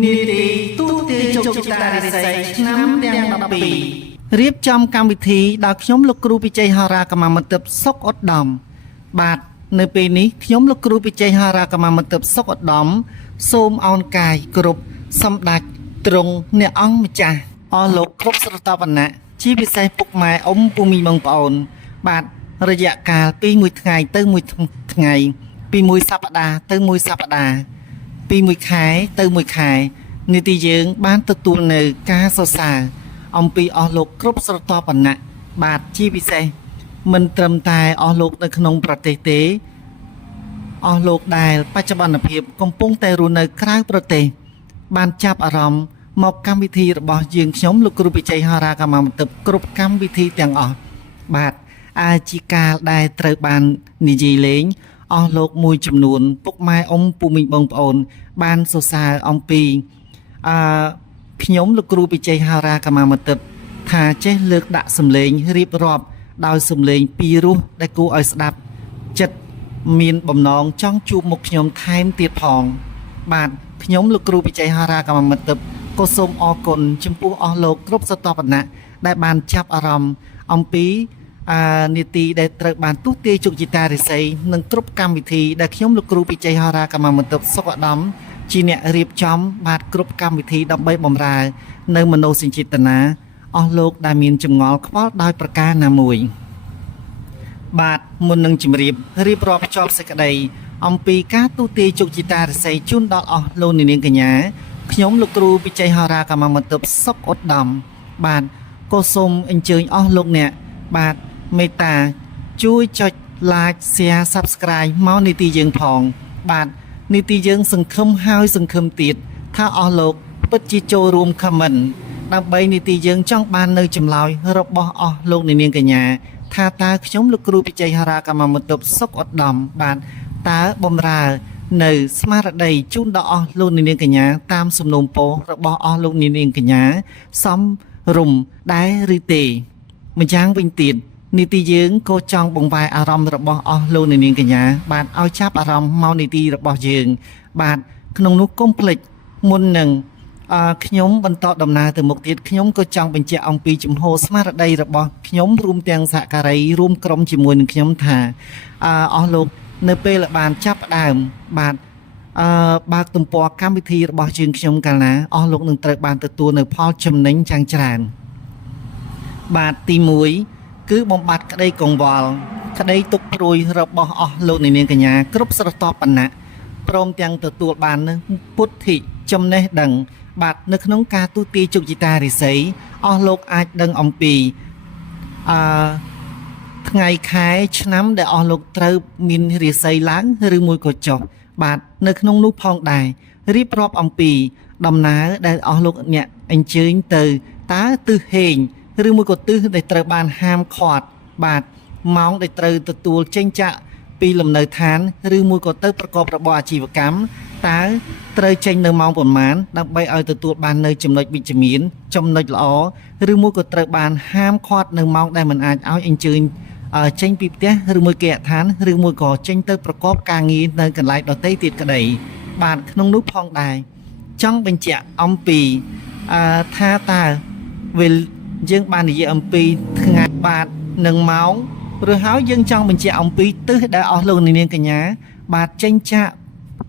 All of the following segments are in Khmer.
នីតិទូទាជោគជតារិស័យឆ្នាំទាំង12រៀបចំកម្មវិធីដោយខ្ញុំលោកគ្រូពិជ័យហារាកម្មមិត្តសុកឧត្តមបាទនៅពេលនេះខ្ញុំលោកគ្រូពិជ័យហារាកម្មមិត្តសុកឧត្តមសូមអោនកាយគ្រប់សម្ដេចទ្រង់អ្នកអង្គម្ចាស់អស់លោកគ្រប់ស្រទាប់វណ្ណៈជាពិសេសពុកម៉ែអ៊ំពូមីបងប្អូនបាទរយៈកាលពីមួយថ្ងៃទៅមួយថ្ងៃពីមួយសប្តាហ៍ទៅមួយសប្តាហ៍ពីមួយខែទៅមួយខែនីតិយើងបានទទួលនៅការសរសើរអំពីអស់លោកគ្រប់ស្រទាប់វណ្ណៈបាទជាពិសេសមិនត្រឹមតែអស់លោកនៅក្នុងប្រទេសទេអស់លោកដែលបច្ចុប្បន្នភាពកំពុងតែរស់នៅក្រៅប្រទេសបានចាប់អារម្មណ៍មកកម្មវិធីរបស់យើងខ្ញុំលោកគ្រូពិជ័យហារាកម្មមិត្តគ្រប់កម្មវិធីទាំងអស់បាទអាចជាកាលដែលត្រូវបាននិយាយលេងអស់លោកមួយចំនួនពុកម៉ែអ៊ំពូមីងបងប្អូនបានសរសើរអំពីខ្ញុំលោកគ្រូពិជ័យហារាកម្មមិត្តថាចេះលើកដាក់សម្លេងរៀបរាប់ដោយសម្លេងពីរោះដែលគួរឲ្យស្ដាប់ចិត្តមានបំណងចង់ជួបមុខខ្ញុំថែមទៀតផងបាទខ្ញុំលោកគ្រូពិជ័យហារាកម្មមិត្តក៏សូមអរគុណចំពោះអស់លោកគ្រប់ស្រទាប់វណ្ណៈដែលបានចាប់អារម្មណ៍អំពីនីតិដែលត្រូវបានទូទាជោគជតារិស័យនិងគ្រប់កម្មវិធីដែលខ្ញុំលោកគ្រូពិជ័យហារាកម្មមិត្តសុខឧត្តមជាអ្នករៀបចំបាទគ្រប់កម្មវិធីដើម្បីបម្រើនៅមនោសញ្ចេតនាអស់លោកដែលមានចម្ងល់ខ្វល់ដោយប្រការណាមួយបាទមុននឹងជម្រាបរៀបរាប់ជាប់សេចក្តីអំពីការទូទាជោគជតារិស័យជូនដល់អស់លោកនាងកញ្ញាខ្ញុំលោកគ្រូពិជ័យហារាកម្មមិត្តសុខឧត្តមបាទក៏សូមអញ្ជើញអស់លោកអ្នកបាទមេត្តាជួយចុច like share subscribe មកនីតិយើងផងបាទនីតិយើងសង្ឃឹមហើយសង្ឃឹមទៀតថាអស់លោកពិតជាចូលរួម comment ដើម្បីនីតិយើងចង់បាននៅចម្លើយរបស់អស់លោកនាងកញ្ញាថាតើខ្ញុំលោកគ្រូពិជ័យហារាកម្មមិត្តសុខឧត្តមបាទតើបំរើនៅស្មារតីជូនដល់អស់លោកនាងកញ្ញាតាមសំណូមពររបស់អស់លោកនាងកញ្ញាសមរម្យដែរឬទេម្យ៉ាងវិញទៀតនីតិយើងក៏ចង់បង្វែរអារម្មណ៍របស់អស់លោកនាងកញ្ញាបាទឲ្យចាប់អារម្មណ៍មកនីតិរបស់យើងបាទក្នុងនោះកុំភ្លេចមុននឹងខ្ញុំបន្តដំណើរទៅមុខទៀតខ្ញុំក៏ចង់បញ្ជាក់អំពីជំហរស្មារតីរបស់ខ្ញុំរួមទាំងសហការីរួមក្រុមជាមួយនឹងខ្ញុំថាអស់លោកនៅពេលបានចាប់ផ្ដើមបាទបើកទំព័រកម្មវិធីរបស់យើងខ្ញុំកាលណាអស់លោកនឹងត្រូវបានទទួលនៅផលចំណេញយ៉ាងច្រើនបាទទី1គឺបំបត្តិក្តីកង្វល់ក្តីទុក្ខព្រួយរបស់អស់លោកនាងកញ្ញាគ្រប់ស្រទាប់វណ្ណៈព្រមទាំងទទួលបាននូវពុទ្ធិចំណេះដឹងបាទនៅក្នុងការទូទាជោគជតារិស័យអស់លោកអាចដឹងអំពីថ្ងៃខែឆ្នាំដែលអស់លោកត្រូវមានរាសីឡើងឬមួយក៏ចុះបាទនៅក្នុងនោះផងដែររៀបរាប់អំពីដំណើរដែលអស់លោកអ្នកអញ្ជើញទៅតើទិសហេងឬមួយក៏ទិសដែលត្រូវបានហាមឃាត់បាទម៉ោងដែលត្រូវទទួលចេញចាក់ពីលំនៅឋានឬមួយក៏ទៅប្រកបរបរអាជីវកម្មតើត្រូវចេញនៅម៉ោងប៉ុន្មានដើម្បីឲ្យទទួលបាននៅចំណុចវិជ្ជមានចំណុចល្អឬមួយក៏ត្រូវបានហាមឃាត់នៅម៉ោងដែលមិនអាចឲ្យអញ្ជើញចេញពីផ្ទះឬមួយគេអឋានឬមួយក៏ចេញទៅប្រកបការងារនៅកន្លែងដទៃទៀតក្តីបាទក្នុងនោះផងដែរចង់បញ្ជាក់អំពីថាតើពេលយើងបាននិយាយអំពីថ្ងៃបាទនិងម៉ោងឬហើយយើងចង់បញ្ជាក់អំពីទិសដែលអស់លោកនាងកញ្ញាបាទចេញចាក់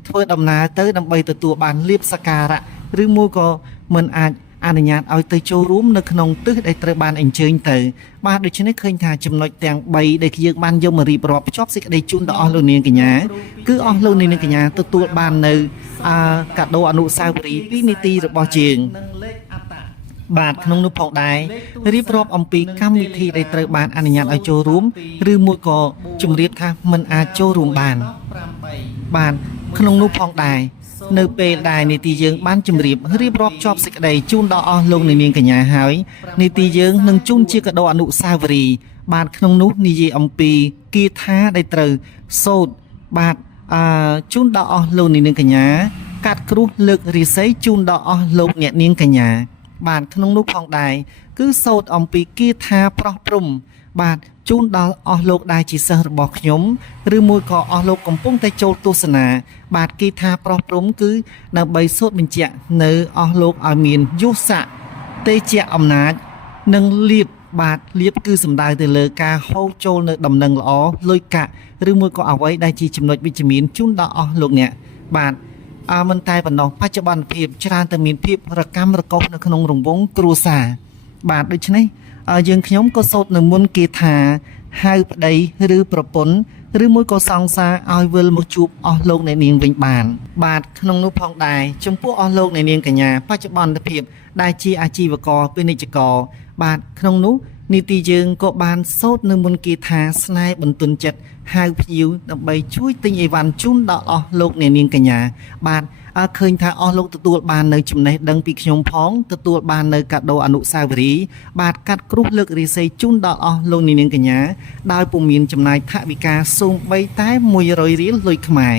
ធ្វើដំណើរទៅដើម្បីទទួលបានលៀបសក្ការៈឬមួយក៏មិនអាចអនុញ្ញាតឲ្យទៅចូលរួមនៅក្នុងទិសដែលត្រូវបានអញ្ជើញទៅបាទដូច្នេះឃើញថាចំណុចទាំង3ដែលយើងបានយកមករៀបរាប់ភ្ជាប់សេចក្តីជូនដល់អស់លោកនាងកញ្ញាគឺអស់លោកនាងកញ្ញាទទួលបាននៅកាដូអនុស្សាវរីយ៍ពីនីតិរបស់យើងបាទក្នុងនោះផងដែររៀបរាប់អំពីកម្មវិធីដែលត្រូវបានអនុញ្ញាតឲ្យចូលរួមឬមួយក៏ជម្រាបថាមិនអាចចូលរួមបានបាទក្នុងនោះផងដែរនៅពេលដែលនីតិយើងបានជម្រាបរៀបរាប់ជាប់សេចក្តីជូនដល់អស់លោកនាងកញ្ញាហើយនីតិយើងនឹងជូនជាកាដូអនុស្សាវរីយ៍បាទក្នុងនោះនិយាយអំពីគាថាដែលត្រូវសូត្របាទជូនដល់អស់លោកនាងកញ្ញាកាត់គ្រោះលើករាសីជូនដល់អស់លោកអ្នកនាងកញ្ញាបាទក្នុងនោះផងដែរគឺសូត្រអំពីគាថាប្រោះព្រំបាទ ជូនដល់អស់លោកដែលជាសិស្សរបស់ខ្ញុំឬមួយក៏អស់លោកកំពុងតែចូលទស្សនាបាទគេថាប្រោះព្រំគឺដើម្បីសូត្របញ្ជាក់នៅអស់លោកឲ្យមានយុស័កទេជាអំណាចនិងលៀបបាទលៀបគឺសំដៅទៅលើការហូរចូលនៅដំណឹងល្អលុយកាក់ឬមួយក៏អ្វីដែលជាចំណុចវិជ្ជមានជូនដល់អស់លោកអ្នកបាទមិនតែប៉ុណ្ណោះបច្ចុប្បន្នភាពច្រើនតែមានភាពរកម្មរកុសនៅក្នុងរង្វង់គ្រួសារបាទដូច្នេះយើងខ្ញុំក៏សូត្រនៅមុនគេថាហៅប្តីឬប្រពន្ធឬមួយក៏សង្សារឲ្យវិលមកជួបអស់លោកអ្នកនាងវិញបានបាទក្នុងនោះផងដែរចំពោះអស់លោកអ្នកនាងកញ្ញាបច្ចុប្បន្នភាពដែលជាអាជីវករពាណិជ្ជករបាទក្នុងនោះនីតិយើងក៏បានសូត្រនៅមុនគេថាស្នេហ៍បន្ទន់ចិត្តហៅភ្ញៀវដើម្បីជួយទិញអីវ៉ាន់ជូនដល់អស់លោកអ្នកនាងកញ្ញាបាទឃើញថាអស់លោកទទួលបាននៅចំណេះដឹងពីខ្ញុំផងទទួលបាននៅកាដូអនុស្សាវរីយ៍បាទកាត់គ្រោះលើករាសីជូនដល់អស់លោកអ្នកនាងកញ្ញាដោយពុំមានចំណាយថវិកាសូម្បីតែ100រៀលលុយខ្មែរ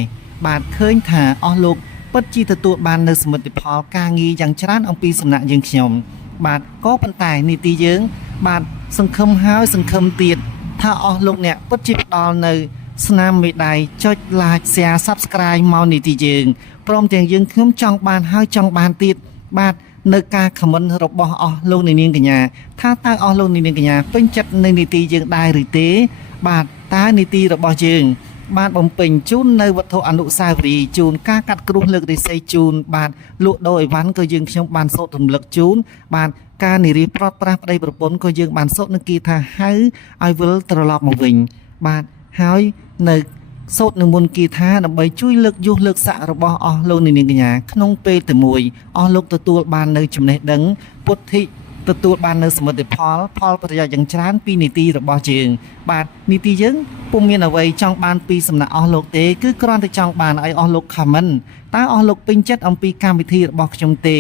បាទឃើញថាអស់លោកពិតជាទទួលបាននៅសមិទ្ធផលការងារយ៉ាងច្រើនអំពីសំណាក់យើងខ្ញុំបាទក៏ប៉ុន្តែនីតិយើងបាទសង្ឃឹមហើយសង្ឃឹមទៀតថាអស់លោកអ្នកពិតជាផ្ដល់នៅស្នាមមេដៃចុច like share subscribe មកនីតិយើងព្រមទាំងយើងខ្ញុំចង់បានហើយចង់បានទៀតបាទនៅការ comment របស់អស់លោកអ្នកនាងកញ្ញាថាតើអស់លោកអ្នកនាងកញ្ញាពេញចិត្តនៅនីតិយើងដែរឬទេបាទតើនីតិរបស់យើងបានបំពេញជូននៅវត្ថុអនុស្សាវរីយ៍ជូនការកាត់គ្រោះលើករាសីជូនបាទលក់ដូរអីវ៉ាន់ក៏យើងខ្ញុំបានសូត្ររំលឹកជូនបាទការនិយាយប្រត់ប្រាស់ប្តីប្រពន្ធក៏យើងបានសូត្រនឹងគេថាហៅឲ្យវិលត្រឡប់មកវិញបាទហើយនៅសូត្រនឹងមុនគេថាដើម្បីជួយលើកយុះលើកស័ក្តិរបស់អស់លោកនាងកញ្ញាក្នុងពេលតែមួយអស់លោកទទួលបាននៅចំណេះដឹងពុទ្ធិទទួលបាននៅសមិទ្ធផលប្រយោជន៍យ៉ាងច្រើនពីនីតិរបស់យើងបាទនីតិយើងពុំមានអ្វីចង់បានពីសំណាក់អស់លោកទេគឺគ្រាន់តែចង់បានឲ្យអស់លោក comment តើអស់លោកពេញចិត្តអំពីកម្មវិធីរបស់ខ្ញុំទេ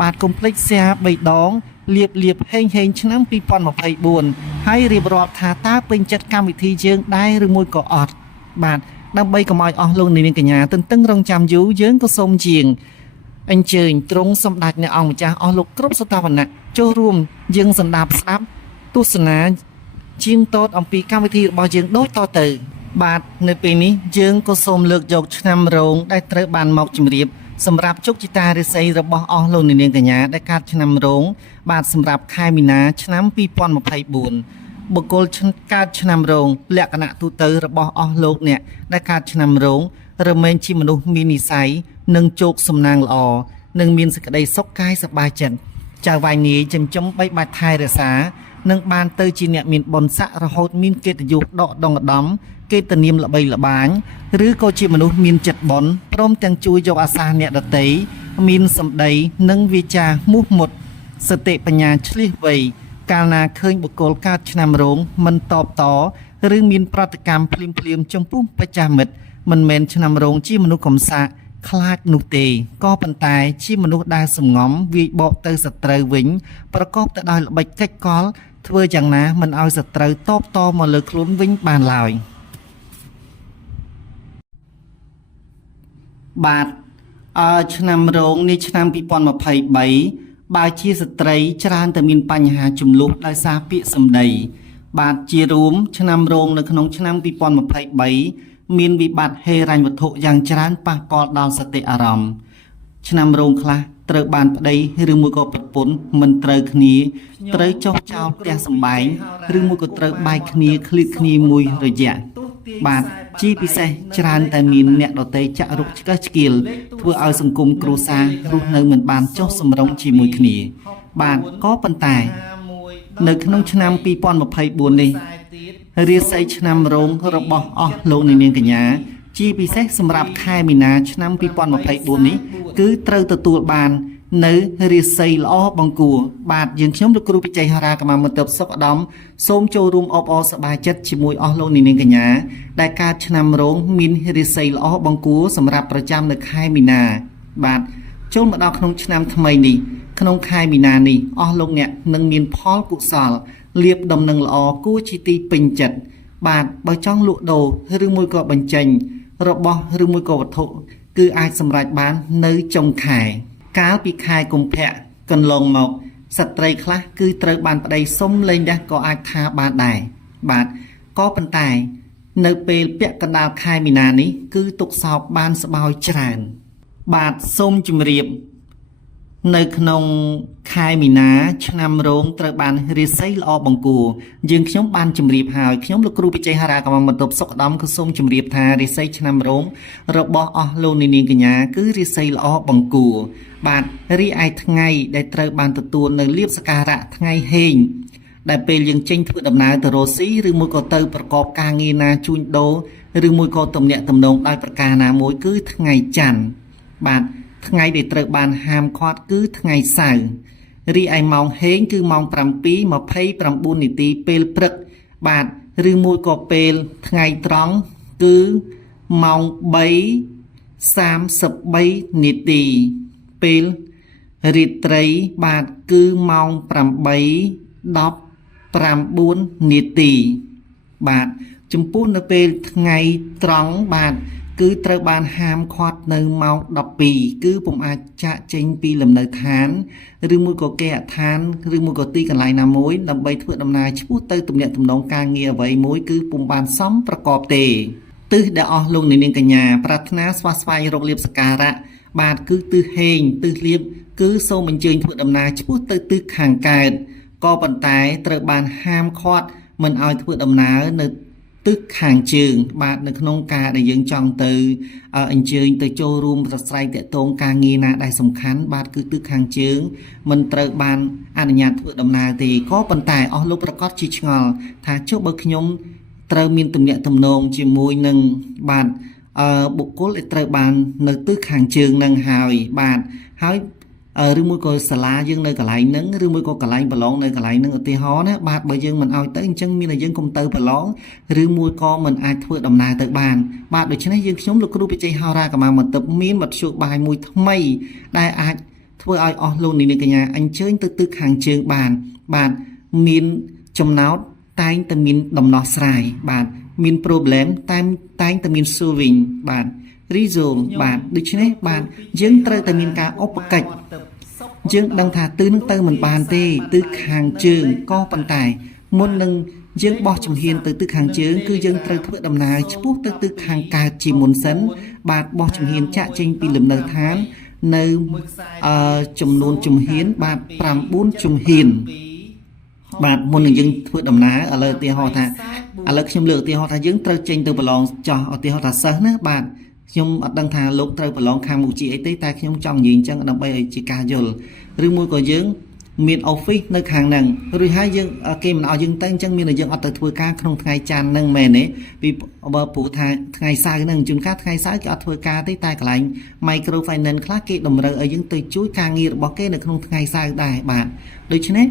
បាទកុំភ្លេច share 3ដងលៀបហេងឆ្នាំ2024ហើយរៀបរាប់ថាតើពេញចិត្តកម្មវិធីយើងដែរឬមួយក៏អត់បាទដើម្បីកុំឲ្យអស់លោកនាងកញ្ញាទន្ទឹងរង់ចាំយូរយើងក៏សូមជាងអញ្ជើញទ្រង់សម្ដេចអ្នកអង្គម្ចាស់អស់លោកគ្រប់សតវណ្ណៈចូលរួមយើងស្ដាប់ទស្សនាជាងតតអំពីកម្មវិធីរបស់យើងដូចតទៅបាទនៅពេលនេះយើងក៏សូមលើកយកឆ្នាំរោងដែលត្រូវបានមកជម្រាបសម្រាប់ជោគជតារាសីរបស់អស់លោកនាងកញ្ញាដែលកើតឆ្នាំរោងបាទសម្រាប់ខែមីនាឆ្នាំ2024បុគ្គលកើតឆ្នាំរោងលក្ខណៈទូទៅរបស់អស់លោកអ្នកដែលកើតឆ្នាំរោងរមែងជាមនុស្សមាននិស្ស័យនិងជោគសំណាងល្អនិងមានសេចក្តីសុខកាយសប្បាយចិត្តចៅវាយនាយចិញ្ចឹមបីបាច់ថែរក្សានិងបានទៅជាអ្នកមានបុណ្យស័ក្តិរហូតមានកិត្តិយសដកដងឧត្តមកិត្តិនាមល្បីល្បាញឬក៏ជាមនុស្សមានចិត្តបុណ្យព្រមទាំងជួយយកអាសាអ្នកដទៃមានសម្ដីនិងវាចាមោះមុតសតិបញ្ញាឆ្លៀសវៃកាលណាឃើញបុគ្គលកើតឆ្នាំរោងមិនតបតឬមានប្រតិកម្មភ្លាមចំពោះបច្ចាមិត្តមិនមែនឆ្នាំរោងជាមនុស្សកំសាកខ្លាចនោះទេក៏ប៉ុន្តែជាមនុស្សដែលសំងំវាយបកទៅសត្រូវវិញប្រកបទៅដោយល្បិចកិច្ចកលធ្វើយ៉ាងណាមិនឲ្យសត្រូវតបតមកលើខ្លួនវិញបានឡើយបាទឆ្នាំរោងនេះឆ្នាំ2023បើជាស្ត្រីច្រើនតែមានបញ្ហាចំនួនដោយសារពាក្យសម្ដីបាទជារួមឆ្នាំរោងនៅក្នុងឆ្នាំ2023មានវិបត្តិហិរញ្ញវត្ថុយ៉ាងច្រើនប៉ះពាល់ដល់សតិអារម្មណ៍ឆ្នាំរោងខ្លះត្រូវបានប្តីឬមួយក៏ប្រពន្ធមិនត្រូវគ្នាត្រូវចោះចោលផ្ទះសម្បែងឬមួយក៏ត្រូវបែកគ្នាឃ្លៀតគ្នាមួយរយៈបាទជាពិសេសច្រើនតែមានអ្នកដទៃចាក់រុកឆ្កឹះឆ្កៀលធ្វើឲ្យសង្គមគ្រួសាររស់នៅមិនបានចុះសម្រុងជាមួយគ្នាបាទក៏ប៉ុន្តែនៅក្នុងឆ្នាំ2024នេះរាសីឆ្នាំរោងរបស់អស់លោកនាងកញ្ញាជាពិសេសសម្រាប់ខែមីនាឆ្នាំ2024នេះគឺត្រូវទទួលបាននៅរាសីល្អបង្គួរបាទយើងខ្ញុំលោកគ្រូពិជ័យហារាកម្មាមិត្តសុខឧត្តមសូមចូលរួមអបអរសប្បាយចិត្តជាមួយអស់លោកនាងកញ្ញាដែលកើតឆ្នាំរោងមានរាសីល្អបង្គួរសម្រាប់ប្រចាំនៅខែមីនាបាទចូលមកដល់ក្នុងឆ្នាំថ្មីនេះក្នុងខែមីនានេះអស់លោកអ្នកនឹងមានផលកុសលលៀបដំណឹងល្អគួរជាទីពេញចិត្តបាទបើចង់លក់ដូរឬមួយក៏បញ្ចេញរបស់ឬមួយក៏វត្ថុគឺអាចសម្រេចបាននៅចុងខែកាលពីខែកុម្ភៈកន្លងមកស្ត្រីខ្លះគឺត្រូវបានប្តីសុំលែងដែរក៏អាចថាបានដែរ បាទក៏ប៉ុន្តែនៅពេលពាក់កណ្ដាលខែមីនានេះគឺទុកសោកបានស្បោយច្រើនបាទសូមជម្រាបនៅក្នុងខែមីនាឆ្នាំរោងត្រូវបានរាសីល្អបង្គួរយើងខ្ញុំបានជម្រាបហើយខ្ញុំលោកគ្រូបច្ចេកហារាកម្មបន្ទប់សុខដំក៏សូមជម្រាបថារាសីឆ្នាំរោងរបស់អស់លោកនាងកញ្ញាគឺរាសីល្អបង្គួរបាទរីឯថ្ងៃដែលត្រូវបានទទួលនៅលៀបសក្ការៈថ្ងៃហេងដែលពេលយើងចេញធ្វើដំណើរទៅរស់ស៊ីឬមួយក៏ទៅប្រកបការងារណាជួញដូរឬមួយក៏ទំនាក់ទំនងដោយប្រការណាមួយគឺថ្ងៃច័ន្ទបាទថ្ងៃដែលត្រូវបានហាមឃាត់គឺថ្ងៃសៅរ៍រីឯម៉ោងហេងគឺម៉ោង 7:29 នាទីពេលព្រឹកបាទឬមួយក៏ពេលថ្ងៃត្រង់គឺម៉ោង 3:33 នាទីពេលរាត្រីបាទគឺម៉ោង 8:19 នាទីបាទចំពោះនៅពេលថ្ងៃត្រង់បាទគឺត្រូវបានហាមឃាត់នៅម៉ោង 12 គឺពុំអាចចាកចេញពីលំនៅឋានឬមួយក៏គេហដ្ឋានឬមួយក៏ទីកន្លែងណាមួយដើម្បីធ្វើដំណើរឆ្ពោះទៅទំនាក់ទំនងការងារអ្វីមួយគឺពុំបានសមប្រកបទេទិសដែលអស់លោកនាងកញ្ញាប្រាថ្នាស្វែងរកលៀបសក្ការៈបាទគឺទិសហេងទិសលៀបគឺសូមអញ្ជើញធ្វើដំណើរឆ្ពោះទៅទិសខាងកើតក៏ប៉ុន្តែត្រូវបានហាមឃាត់មិនឲ្យធ្វើដំណើរនៅទិសខាងជើងបាទនៅក្នុងការដែលយើងចង់ទៅអញ្ជើញទៅចូលរួមប្រស្រ័យតាក់ទងការងារណាដែលសំខាន់បាទគឺទិសខាងជើងមិនត្រូវបានអនុញ្ញាតធ្វើដំណើរទេក៏ប៉ុន្តែអស់លោកប្រកាសជាឆ្ងល់ថាចុះបើខ្ញុំត្រូវមានទំនាក់ទំនងជាមួយនឹងបាទបុគ្គលដែលត្រូវបាននៅទិសខាងជើងនឹងហើយបាទហើយឬមួយក៏សាលាយើងនៅកន្លែងហ្នឹងឬមួយក៏កន្លែងប្រឡងនៅកន្លែងហ្នឹងឧទាហរណ៍ណាបាទបើយើងមិនឲ្យទៅអញ្ចឹងមានតែយើងកុំទៅប្រឡងឬមួយក៏មិនអាចធ្វើដំណើរទៅបានបាទដូច្នេះយើងខ្ញុំលោកគ្រូបច្ចេកហារាកម្មាបន្ទប់មានមធ្យោបាយមួយថ្មីដែលអាចធ្វើឲ្យអស់លោកនាងកញ្ញាអញ្ជើញទៅទិសខាងជើងបានបាទមានចំណោទតែងតែមានដំណោះស្រាយបាទមាន problem តែងតែមាន solving បាទ resolve បាទដូច្នេះបាទយើងត្រូវតែមានការឧបកិច្ចយើងដឹងថាទិសនឹងទៅមិនបានទេទិសខាងជើងក៏ប៉ុន្តែមុននឹងយើងបោះជំហានទៅទិសខាងជើងគឺយើងត្រូវធ្វើដំណើរឆ្ពោះទៅទិសខាងកើតជាមុនសិនបាទបោះជំហានចាក់ចេញពីលំនៅឋាននៅចំនួនជំហានបាទ9ជំហានបាទមុននឹងយើងធ្វើដំណើរឥឡូវឧទាហរណ៍ថាឥឡូវខ្ញុំលើកឧទាហរណ៍ថាយើងត្រូវចេញទៅប្រឡងចោះឧទាហរណ៍ថាសិស្សណាបាទខ្ញុំអត់ដឹងថាលោកត្រូវប្រឡងខាងមុខជាអីទេតែខ្ញុំចង់និយាយអញ្ចឹងដើម្បីឲ្យជាការយល់ឬមួយក៏យើងមាន office នៅខាងហ្នឹងឬហើយយើងគេមិនឲ្យយើងទៅអញ្ចឹងមានតែយើងអត់ទៅធ្វើការក្នុងថ្ងៃច័ន្ទហ្នឹងមែនទេពីបើព្រោះថាថ្ងៃសៅរ៍ហ្នឹងជួនកាលថ្ងៃសៅរ៍គេអត់ធ្វើការទេតែកន្លែង micro finance ខ្លះគេតម្រូវឲ្យយើងទៅជួយការងាររបស់គេនៅក្នុងថ្ងៃសៅរ៍ដែរបាទដូច្នេះ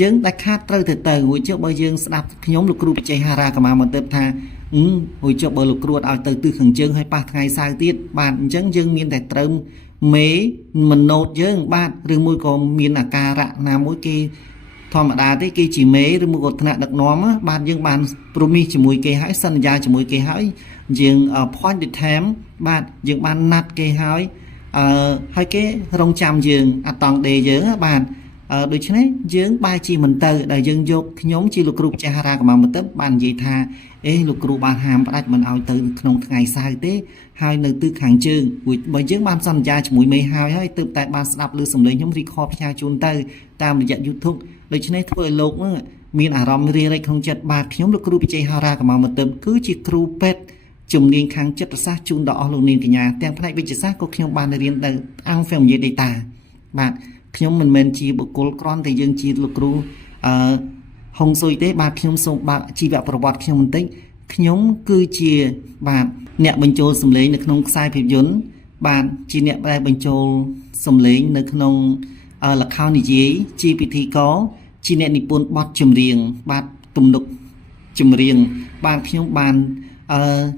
យើងដែលខាតត្រូវទៅរួចចុះបើយើងស្ដាប់ខ្ញុំលោកគ្រូបច្ចេកហារាកម្មាបន្ទប់ថារួចចុះបើលោកគ្រូអត់ឲ្យទៅទិសខាងជើងហើយប៉ះថ្ងៃសៅរ៍ទៀតបាទអញ្ចឹងយើងមានតែត្រូវមេមិនណូតយើងបាទឬមួយក៏មានអាការៈណាមួយគេធម្មតាទេគេជាមេឬមួយក៏ថ្នាក់ដឹកនាំបាទយើងបានព្រមីសជាមួយគេហើយសន្យាជាមួយគេហើយយើង point the time បាទយើងបានណាត់គេហើយហើយគេរងចាំយើងអត់តង់ដេយើងបាទដូច្នេះយើងបែរជាមិនទៅដែលយើងយកខ្ញុំជាលោកគ្រូបច្ចេកហារាកម្មាបន្ទប់បាននិយាយថាលោកគ្រូបានហាមផ្ដាច់មិនឲ្យទៅក្នុងថ្ងៃសៅរ៍ទេហើយនៅទិសខាងជើងបើយើងបានសន្យាជាមួយមេហើយទើបតែបានស្ដាប់ឮសំឡេងខ្ញុំ record ផ្សាយជូនទៅតាមរយៈ YouTube ដូច្នេះធ្វើឲ្យលោកនឹងមានអារម្មណ៍រារែកក្នុងចិត្តបាទខ្ញុំលោកគ្រូបច្ចេកហារាកម្មាបន្ទប់គឺជាគ្រូពេទ្យជំនាញខាងចិត្តសាស្ត្រជូនដល់អស់លោកនាងកញ្ញាទាំងផ្នែកវិទ្យាសាស្ត្រក៏ខ្ញុំបានរៀនទៅអង្គ Family Data បាទខ្ញុំមិនមែនជាបុគ្គលគ្រាន់តែយើងជាលោកគ្រូហុងស៊ុយទេបាទខ្ញុំសូមបើកជីវប្រវត្តិខ្ញុំបន្តិចខ្ញុំគឺជាបាទអ្នកបញ្ចូលសំឡេងនៅក្នុងខ្សែភាពយន្តបាទជាអ្នកដែលបញ្ចូលសំឡេងនៅក្នុងល្ខោននិយាយជាពិធីករជាអ្នកនិពន្ធបទចម្រៀងបាទទំនុកចម្រៀងបាទខ្ញុំបាន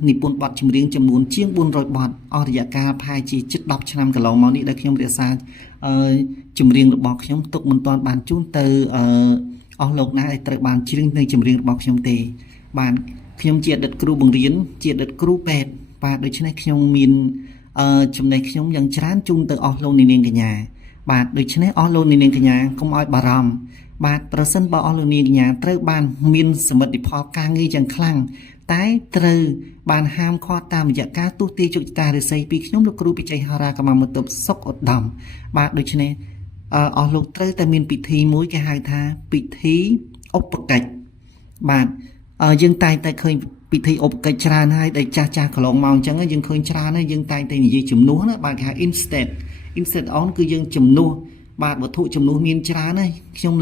និពន្ធបទចម្រៀងចំនួនជាង400បទអស់រយៈកាលប្រហែលជាជិត10ឆ្នាំកន្លងមកនេះដែលខ្ញុំរក្សាចម្រៀងរបស់ខ្ញុំទុកមិនទាន់បានជូនទៅអស់លោកណាឲ្យត្រូវបានជ្រៀងនៅចម្រៀងរបស់ខ្ញុំទេបាទខ្ញុំជាអតីតគ្រូបង្រៀនជាអតីតគ្រូពេទ្យបាទដូច្នេះខ្ញុំមានចំណេះខ្ញុំយ៉ាងច្រើនជូនទៅអស់លោកនាងកញ្ញា បាទដូច្នេះអស់លោកនាងកញ្ញាកុំឲ្យបារម្ភបាទប្រសិនបើអស់លោកនាងកញ្ញាត្រូវបានមានសមិទ្ធផលការងារយ៉ាងខ្លាំងតែត្រូវបានហាមឃាត់តាមរយៈការទស្សន៍ទាយជោគជតារិស័យពីខ្ញុំលោកគ្រូពិជ័យហោរាកម្មាមត្តបសុកឧត្តមបាទដូច្នេះអស់លោកត្រូវតែមានពិធីមួយគេហៅថាពិធីឧបកិច្ចបាទយើងតែងតែឃើញពិធីឧបកិច្ចច្រើនហើយដែលចាស់កន្លងមកអញ្ចឹងយើងឃើញច្រើនហើយយើងតែងតែនិយាយជំនួសណាបាទគេហៅ instead on គឺយើងជំនួសបាទវត្ថុជំនួសមានច្រើនហើយខ្ញុំ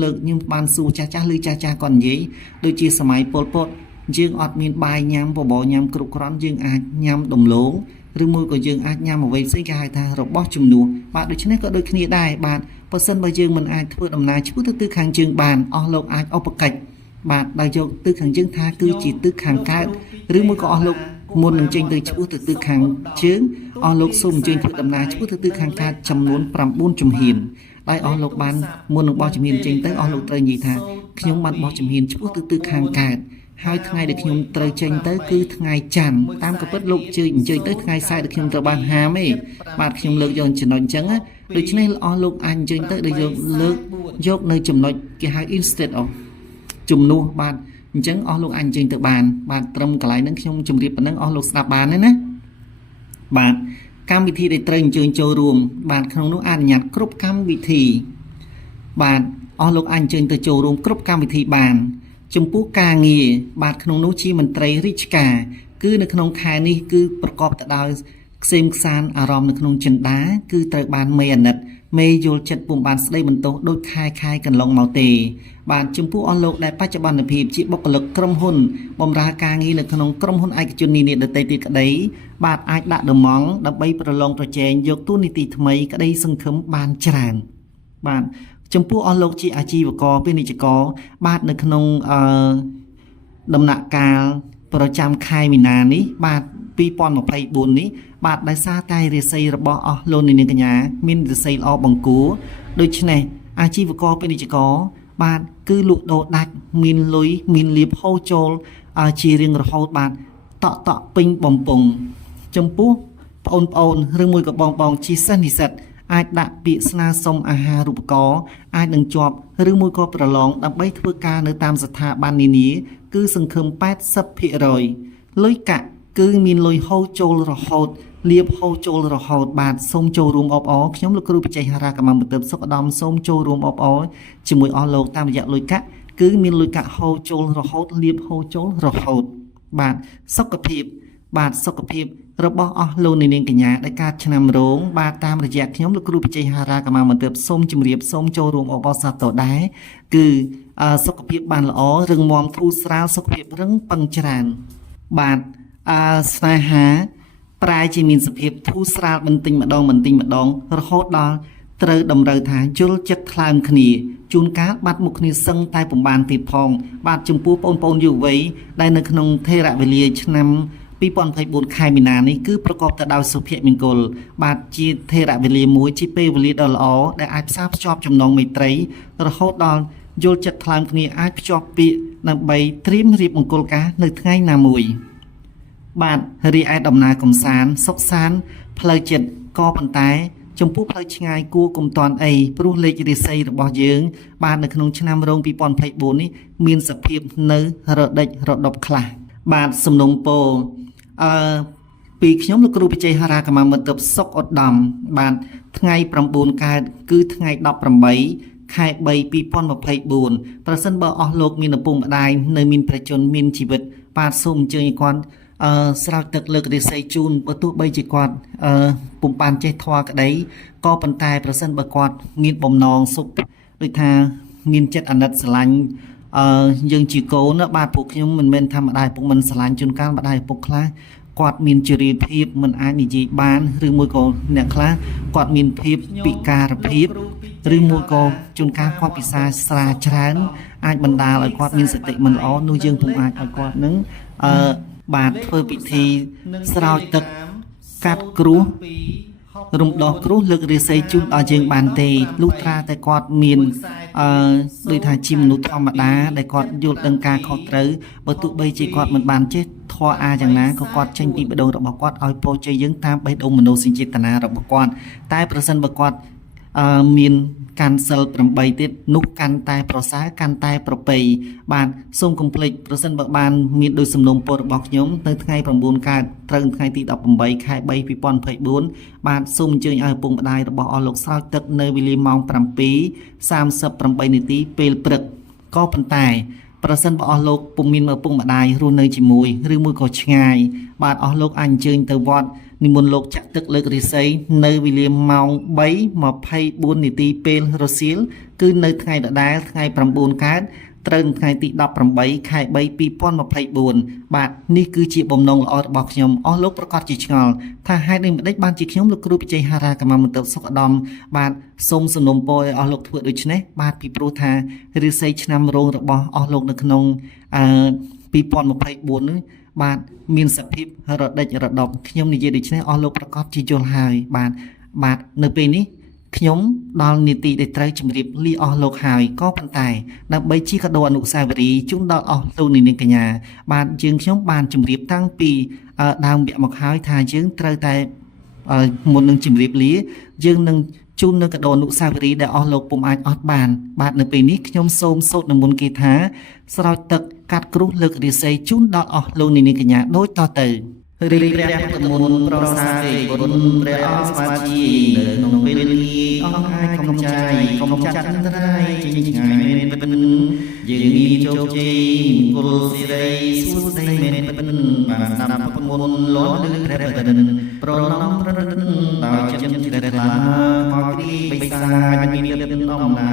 បានសួរចាស់ឬចាស់គាត់និយាយដូចជាសម័យប៉ុលពតយើងអត់មានបាយញ៉ាំបបរញ៉ាំគ្រប់គ្រាន់យើងអាចញ៉ាំដំឡូងឬមួយក៏យើងអាចញ៉ាំអ្វីផ្សេងគេហៅថារបស់ជំនួសបាទដូច្នេះក៏ដូចគ្នាដែរបាទបើសិនបើយើងមិនអាចធ្វើដំណើរឆ្ពោះទៅទិសខាងជើងបានអស់លោកអាចឧបកិច្ចបាទដោយយកទិសខាងជើងថាគឺជាទិសខាងកើតឬមួយក៏អស់លោកមុននឹងចេញទៅឆ្ពោះទៅទិសខាងជើងអស់លោកសូមអញ្ជើញធ្វើដំណើរឆ្ពោះទៅទិសខាងកើតចំនួន9ជំហានហើយអស់លោកបានមុននឹងបោះជំហានចេញទៅអស់លោកត្រូវនិយាយថាខ្ញុំបានបោះជំហានឆ្ពោះទៅទិសខាងកើតហើយថ្ងៃដែលខ្ញុំត្រូវចេញទៅគឺថ្ងៃច័ន្ទតាមកាពិតលោកជើញអញ្ជើញទៅថ្ងៃសៅរ៍ដែលខ្ញុំត្រូវបានហាមទេបាទខ្ញុំលើកយកចំណុចអញ្ចឹងដូច្នេះអស់លោកអាចអញ្ជើញទៅដោយយកនៅចំណុចគេហៅ instead of ជំនួសបាទអញ្ចឹងអស់លោកអាចអញ្ជើញទៅបានបាទត្រឹមកន្លែងហ្នឹងខ្ញុំជម្រាបប៉ុណ្ណឹងអស់លោកស្ដាប់បានទេណាបាទកម្មវិធីដែលត្រូវអញ្ជើញចូលរួមបាទក្នុងនោះអនុញ្ញាតគ្រប់កម្មវិធីបាទអស់លោកអាចអញ្ជើញទៅចូលរួមគ្រប់កម្មវិធីបានចំពោះការងារបាទក្នុងនោះជាមន្ត្រីរាជការគឺនៅក្នុងខែនេះគឺប្រកបទៅដោយខ្សែមខ្សានអារម្មណ៍នៅក្នុងចិន្តាគឺត្រូវបានមេអាណិតមេយល់ចិត្តពុំបានស្ដីបន្ទោសដោយខែកន្លងមកទេបាទចំពោះអស់លោកដែលបច្ចុប្បន្នភាពជាបុគ្គលិកក្រុមហ៊ុនបម្រើការងារនៅក្នុងក្រុមហ៊ុនឯកជននានាដទៃទៀតក្តីបាទអាចដាក់ដំណងដើម្បីប្រឡងប្រជែងយកតួនាទីថ្មីក្តីសង្ឃឹមបានច្រើនបាទចំពោះអស់លោកជាអាជីវករពាណិជ្ជករបាទនៅក្នុងដំណាក់កាលប្រចាំខែមីនានេះបាទ2024នេះបាទដោយសារតែរាសីរបស់អស់លោកនាងកញ្ញាមានរាសីល្អបង្គួរដូច្នេះអាជីវករពាណិជ្ជករបាទគឺលក់ដូរដាច់មានលុយមានលៀបហូរចូលជារៀងរហូតបាទតក់ពេញបំពង់ចំពោះបងប្អូនឬមួយក៏បងជាសិស្សនិស្សិតអាចដាក់ពាក្យស្នើសុំអាហារូបករណ៍អាចនឹងជាប់ឬមួយក៏ប្រឡងដើម្បីធ្វើការនៅតាមស្ថាប័ននានាគឺសង្ឃឹម 80% លុយកាក់គឺមានលុយហូរចូលរហូតលៀបហូរចូលរហូតបាទសូមចូលរួមអបអរខ្ញុំលោកគ្រូបច្ចេកហារាកម្មាមត្តបសុខឧត្តមសូមចូលរួមអបអរជាមួយអស់លោកតាមរយៈលុយកាក់គឺមានលុយកាក់ហូរចូលរហូតលៀបហូរចូលរហូតបាទសុខភាពបាទសុខភាពរបស់អស់លោកនាងកញ្ញាដែលកើតឆ្នាំរោងបាទតាមរយៈខ្ញុំលោកគ្រូបច្ចេកហារាកម្មាមត្តបសូមជម្រាបសូមចូលរួមអបអរសាទរដែរគឺសុខភាពបានល្អរឹងមាំធូរស្រាលសុខភាពរឹងប៉ឹងច្រើនបាទស្នេហាប្រែជាមានសភាពធូរស្រាលបន្តិចម្ដងរហូតដល់ត្រូវតម្រូវថាយល់ចិត្តថ្លើមគ្នាជួនកាលបាត់មុខគ្នាសឹងតែពុំបានទៀតផងបាទចំពោះបងប្អូនយុវវ័យដែលនៅក្នុងថេរវេលាឆ្នាំ2024ខែមីនានេះគឺប្រកបទៅដោយសុភមង្គលបាទជាថេរវេលាមួយជាពេលវេលាដ៏ល្អដែលអាចផ្សារភ្ជាប់ចំណងមេត្រីរហូតដល់យល់ចិត្តថ្លើមគ្នាអាចភ្ជាប់ពាក្យដើម្បីត្រៀមរៀបមង្គលការនៅថ្ងៃណាមួយបាទរីឯដំណើរកំសាន្តសុខសាន្តផ្លូវចិត្តក៏ប៉ុន្តែចំពោះផ្លូវឆ្ងាយគួរកុំតាន់អីព្រោះលេខរាសីរបស់យើងបាទនៅក្នុងឆ្នាំរោង2024នេះមានសភាពនៅរដិចរដប់ខ្លះបាទសំណុំពរពីខ្ញុំលោកគ្រូបច្ចេកហារាកម្មាមត្តបសុខឧត្តមបាទថ្ងៃ9កើតគឺថ្ងៃ18ខែ3 2024ប្រសិនបើអស់លោកមានឪពុកម្ដាយនៅមានប្រជជនមានជីវិតបាទសូមអញ្ជើញគាត់ស្រោចទឹកលើករាសីជូនបើទោះបីជាគាត់ពុំបានចេះធម៌ក្តីក៏ប៉ុន្តែប្រសិនបើគាត់មានបំណងសុខដូចថាមានចិត្តអាណិតស្រឡាញ់យើងជាកូនបាទពួកខ្ញុំមិនមែនថាម្ដាយពុកមិនស្រឡាញ់ជួនកាលម្ដាយពុកខ្លះគាត់មានជរាភាពមិនអាចនិយាយបានឬមួយក៏អ្នកខ្លះគាត់មានភាពពិការភាពឬមួយក៏ជួនកាលគាត់ពិសាស្រាច្រើនអាចបណ្ដាលឲ្យគាត់មានសតិមិនល្អនោះយើងពុំអាចឲ្យគាត់នឹងបាទធ្វើពិធីស្រោចទឹកកាត់គ្រោះរំដោះគ្រោះលើករាសីជូនដល់យើងបានទេលុះត្រាតែគាត់មានដូចថាជាមនុស្សធម្មតាដែលគាត់យល់ដឹងការខុសត្រូវបើទោះបីជាគាត់មិនបានចេះធម៌យ៉ាងណាក៏គាត់ចេញពីបេះដូងរបស់គាត់ឲ្យពរជ័យយើងតាមបេះដូងមនោសញ្ចេតនារបស់គាត់តែប្រសិនបើគាត់ មានកាន់សិល8ទៀតនោះកាន់តែប្រសើរកាន់តែប្រពៃបាទសូមកុំភ្លេចប្រសិនបើបានមានដោយសំណុំពររបស់ខ្ញុំនៅថ្ងៃ9កើតត្រូវថ្ងៃទី18ខែ3 2024បាទសូមអញ្ជើញឲ្យឪពុកម្ដាយរបស់អស់លោកស្រោចទឹកនៅវេលាម៉ោង 7:38 នាទីពេលព្រឹកក៏ប៉ុន្តែប្រសិនបើអស់លោកពុំមានឪពុកម្ដាយរស់នៅជាមួយឬមួយក៏ឆ្ងាយបាទអស់លោកអាចអញ្ជើញទៅវត្តនិមន្តលោកចាក់ទឹកលើករាសីនៅវេលាម៉ោង 3:24 នាទីពេលរសៀលគឺនៅថ្ងៃដដែលថ្ងៃ9កើតត្រូវថ្ងៃទី18ខែ3 2024បាទនេះគឺជាបំណងល្អរបស់ខ្ញុំអស់លោកប្រកាសជាឆ្ងល់ថាហេតុនេះម្ដេចបានជាខ្ញុំលោកគ្រូពិជ័យហារ៉ាកម្មាមន្ទិលសុខឧត្តមបាទសូមសំណូមពរឲ្យអស់លោកធ្វើដូច្នេះបាទពីព្រោះថារាសីឆ្នាំរោងរបស់អស់លោកនៅក្នុង2024នេះបាទមានសភាពរដិចរដប់ខ្ញុំនិយាយដូច្នេះអស់លោកប្រកាសជាយល់ហើយបាទនៅពេលនេះខ្ញុំដល់នីតិដែលត្រូវជម្រាបលាអស់លោកហើយក៏ប៉ុន្តែដើម្បីជាកាដូអនុស្សាវរីយ៍ជូនដល់អស់លោកនាងកញ្ញាបាទយើងខ្ញុំបានជម្រាបតាំងពីដើមវគ្គមកហើយថាយើងត្រូវតែមុននឹងជម្រាបលាយើងនឹងជូននៅកាដូអនុស្សាវរីយ៍ដែលអស់លោកពុំអាចអត់បានបាទនៅពេលនេះខ្ញុំសូមសូត្រនិមន្តគាថាស្រោចទឹកកាត់គ្រោះលើករាសីជូនដល់អស់លោកនាងកញ្ញាដូចតទៅរីករាយពុទ្ធមន្តប្រសាទេបុត្រព្រះអង្គស្វាជីនៅក្នុងពេលនេះអង្គអាយកុំចាយកុំចាត់អន្តរាយចេញឆ្ងាយមែនពិនយើងមានជោគជ័យមង្គលសិរីសួស្តីមែនពិនបានស្ដាប់ពុទ្ធមន្តលាន់លើព្រះបរិនប្រណំប្រណិនដោយចិត្តជ្រះថ្លាមកទីបិសាចមានលិទ្ធអំណា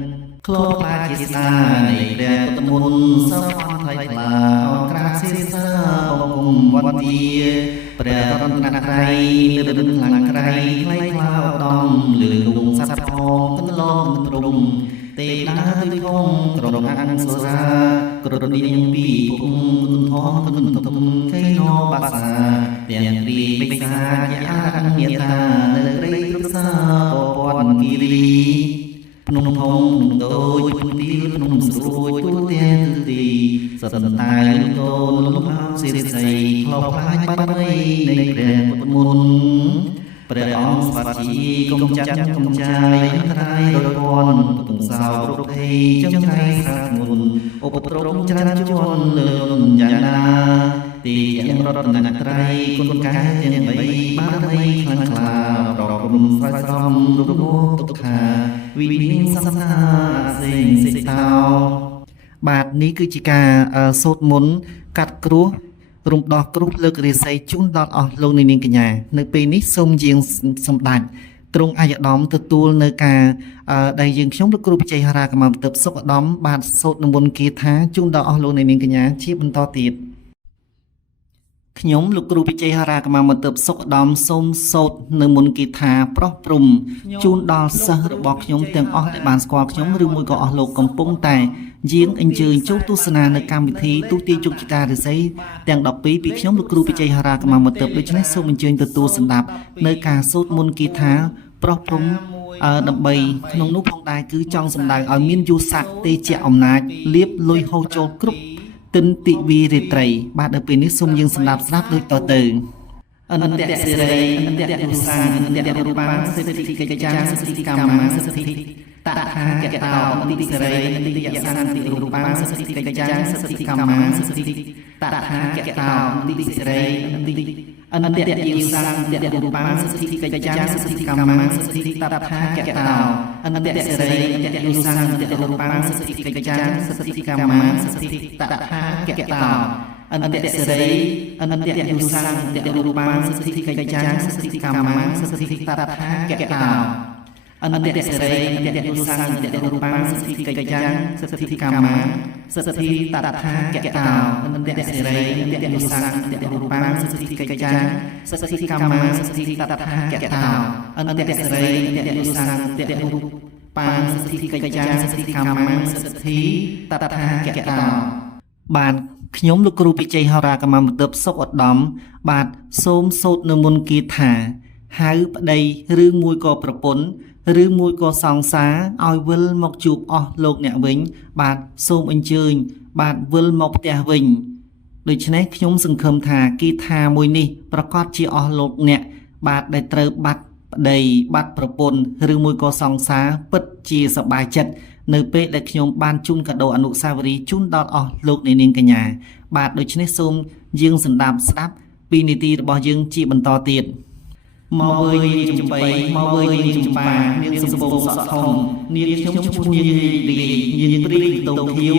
ចក្លោខ្លាជាស្ដានៃព្រះពុទ្ធមន្តសពអស់ថ្លៃថ្លាអក្រាសិសាបង្គំវត្តទាព្រះរតនត្រ័យលិទ្ធខ្លាំងក្រៃថ្លៃថ្លាឧត្តមលើលងសត្វផងកន្លងទ្រង់ទេដាដូចធំក្រុមអង្គសូរាក្ររនាងពីពុំគុណធំគុណធំកៃណោបាសាទាំងរីបិសាយាអញ្ញតានៅរីព្រឹក្សាពពន់គិរីភ្នំធំភ្នំតូចភ្នំទីភ្នំស្រួយទូទាំងទីសតន្តាយលំតូនលំអោសិរិស័យខ្លោខ្លាចបាត់បីនៃព្រះពុទ្ធមន្តព្រះអង្គស្វាជីកុំចាត់កុំចាយអន្តរាយរយពាន់ពុទ្ធសោរុភ័យចំឆៃសាធ្ងន់ឧបទ្រពច្រើនជួនលើលំយ៉ាងណាទីយ៉ាងរតនត្រ័យគុណកែទាំងបីបារមីខ្លាំងក្លាប្រគំស្រែស្រំរូបមកទុក្ខាវិញ្ញាណសាសនាសេងសិតោបាទនេះគឺជាការសូត្រមន្តកាត់គ្រោះរំដោះគ្រោះលើករាសីជូនដល់អស់លោកនាងកញ្ញានៅពេលនេះសូមយាងសម្ដេចទ្រង់អាយដាមទទួលនៅការដែលយើងខ្ញុំលោកគ្រូបច្ចេកហារ៉ាកម្មាបន្ទិបសុខឧត្តមបាទសូត្រនិមន្តគាថាជូនដល់អស់លោកនាងកញ្ញាជាបន្តទៀតខ្ញុំលោកគ្រូបច្ចេកហារ៉ាកម្មាបន្ទិបសុខឧត្តមសូមសូត្រនៅមន្តគាថាប្រោះព្រំជូនដល់សិស្សរបស់ខ្ញុំទាំងអស់ដែលបានស្គាល់ខ្ញុំឬមួយក៏អស់លោកកំពុងតែយាងអញ្ជើញចូលទស្សនានៅកម្មវិធីទូទាយជោគជតារិស័យទាំង12ពីខ្ញុំលោកគ្រូបច្ចេកហារ៉ាកម្មាបន្ទិបដូច្នេះសូមអញ្ជើញទទួលស្ដាប់នៅការសូត្រមន្តគាថាប្រោះព្រំដើម្បីក្នុងនោះផងដែរគឺចង់សម្ដៅឲ្យមានយូស័ក្តិទេជាអំណាចលៀបលុយហូរចូលគ្រប់ទិនទិវីរិត្រីបាទដល់ពេលនេះសូមយើងស្ដាប់ដូចតទៅអនន្តៈសិរីអនន្តៈយុសាអនន្តៈរូបាសិទ្ធិកិច្ចចាសិទ្ធិកម្មសិទ្ធិតថាគតោអន្តិសិរីអន្តិយសានតិរូបាសិទ្ធិកិច្ចចាសិទ្ធិកម្មសិទ្ធិតថាគតោអន្តិសិរីអនន្តៈយុសាអនន្តៈរូបាសិទ្ធិកិច្ចចាសិទ្ធិកម្មសិទ្ធិតថាគតោអនន្តៈសិរីអនន្តៈយុសាអនន្តៈរូបាសិទ្ធិកិច្ចចាសិទ្ធិកម្មសិទ្ធិតថាគតោអនន្តៈសិរីអនន្តៈយុសាអនន្តៈរូបាសិទ្ធិកិច្ចចាសិទ្ធិកម្មសិទ្ធិតថាគតោអនន្តៈសិរីអនន្តៈយុសាអនន្តៈរូបាសិទ្ធិកិច្ចចាសិទ្ធិកម្មសិទ្ធិតថាគតោអនន្តៈសិរីអនន្តៈយុសាអនន្តៈរូបាសិទ្ធិកិច្ចចាសិទ្ធិកម្មសិទ្ធិតថាគតោអនន្តៈសិរីអនន្តៈយុសាអនន្តៈរូបាសិទ្ធិកិច្ចចាសិទ្ធិកម្មសិទ្ធិតថាគតោបានខ្ញុំលោកគ្រូពិជ័យហោរាកម្មាបន្ទិបសុខឧត្តមបាទសូមសូត្រនៅមុនគាថាហៅប្តីឬមួយក៏ប្រពន្ធឬមួយក៏សង្សារឲ្យវិលមកជួបអស់លោកអ្នកវិញបាទសូមអញ្ជើញបាទវិលមកផ្ទះវិញដូច្នេះខ្ញុំសង្ឃឹមថាគាថាមួយនេះប្រកាសជាអស់លោកអ្នកបាទដែលត្រូវបាត់ ប្តីបាត់ប្រពន្ធឬមួយក៏សង្សារពិតជាសប្បាយចិត្តនៅពេលដែលខ្ញុំបានជូនកាដូអនុស្សាវរីយ៍ជូនដល់អស់លោកអ្នកនាងកញ្ញាបាទដូច្នេះសូមយើងស្ដាប់ពីនីតិរបស់យើងជាបន្តទៀតមកវើយនាងចំបៃមកវើយនាងចំបានាងសម្បូរសក់ធំនាងខ្ញុំឈ្មោះនាងរីនាងព្រីតោខៀវ